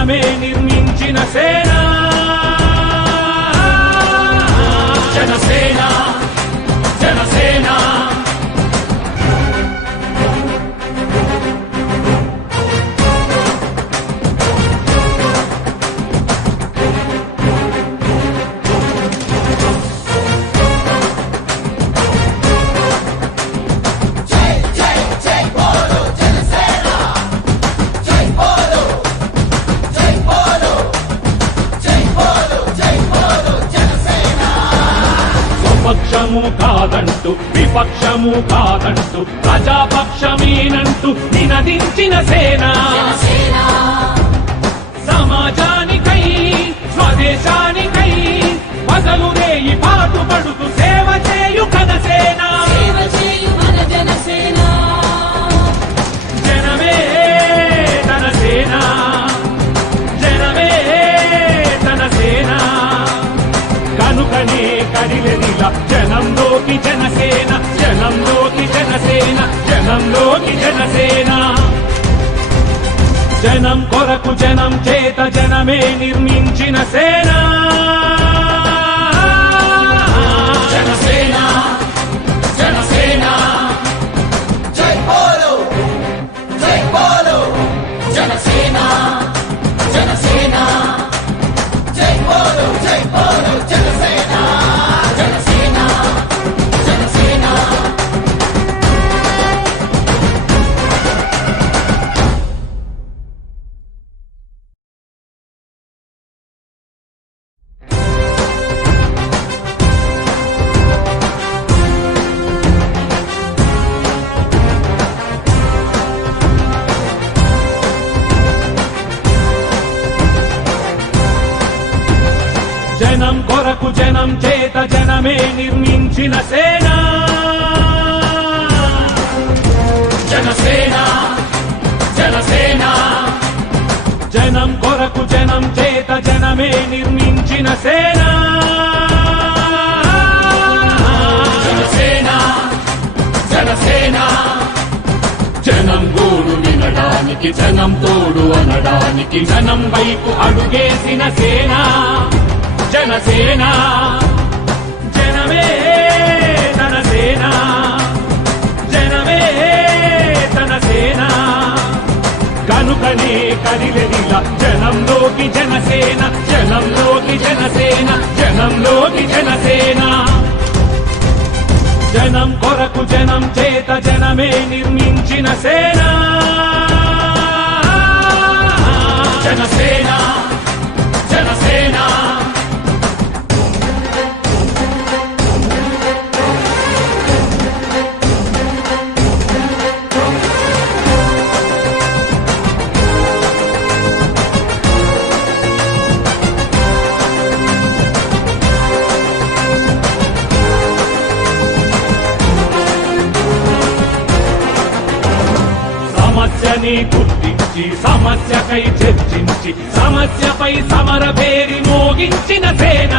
జనమే నిర్మించిన సేన జనసేన జనసేన పక్షము కాదంటూ విపక్షము కాదంటూ ప్రజాపక్షమేనంటూ నినదించిన సేన సమాజానికై స్వదేశానికై పగలు రేయి పాటుపడుతూ సేవ చేయు కనసేన జనమే తన సేన జనమే తన సేన కనుకనే కదిలెదిల జనంలోకి జనసేన జనంలోకి జనసేన జనంలోకి జనసేన జనం కొరకు జనం చేత జనమే నిర్మించిన సేన జనసేన జనసేన జై బోలో జనసేన జనసేన జై బోలో జనసేన జనసేన జనసేన జనం కొరకు జనం చేత జనమే నిర్మించిన సేన జనసేన జనసేన జనం కొరకు జనం చేత జనమే నిర్మించిన సేన జనసేన జనసేన జనం గోడు వినడానికి జనం తోడు అనడానికి జనం వైపు అడుగేసిన సేన జనసేన జనమే తన సేన జనమే తన సేన కనుకనే కదిలెదిల జనంలోకి జనసేన జనంలోకి జనసేన జనంలోకి జనసేన జనం కొరకు జనం చేత జనమే నిర్మించిన సేన జనసేన జనసేన సమస్యని గుర్తించి సమస్యకై చర్చించి సమస్యపై సమర పేరి మోగించిన సేన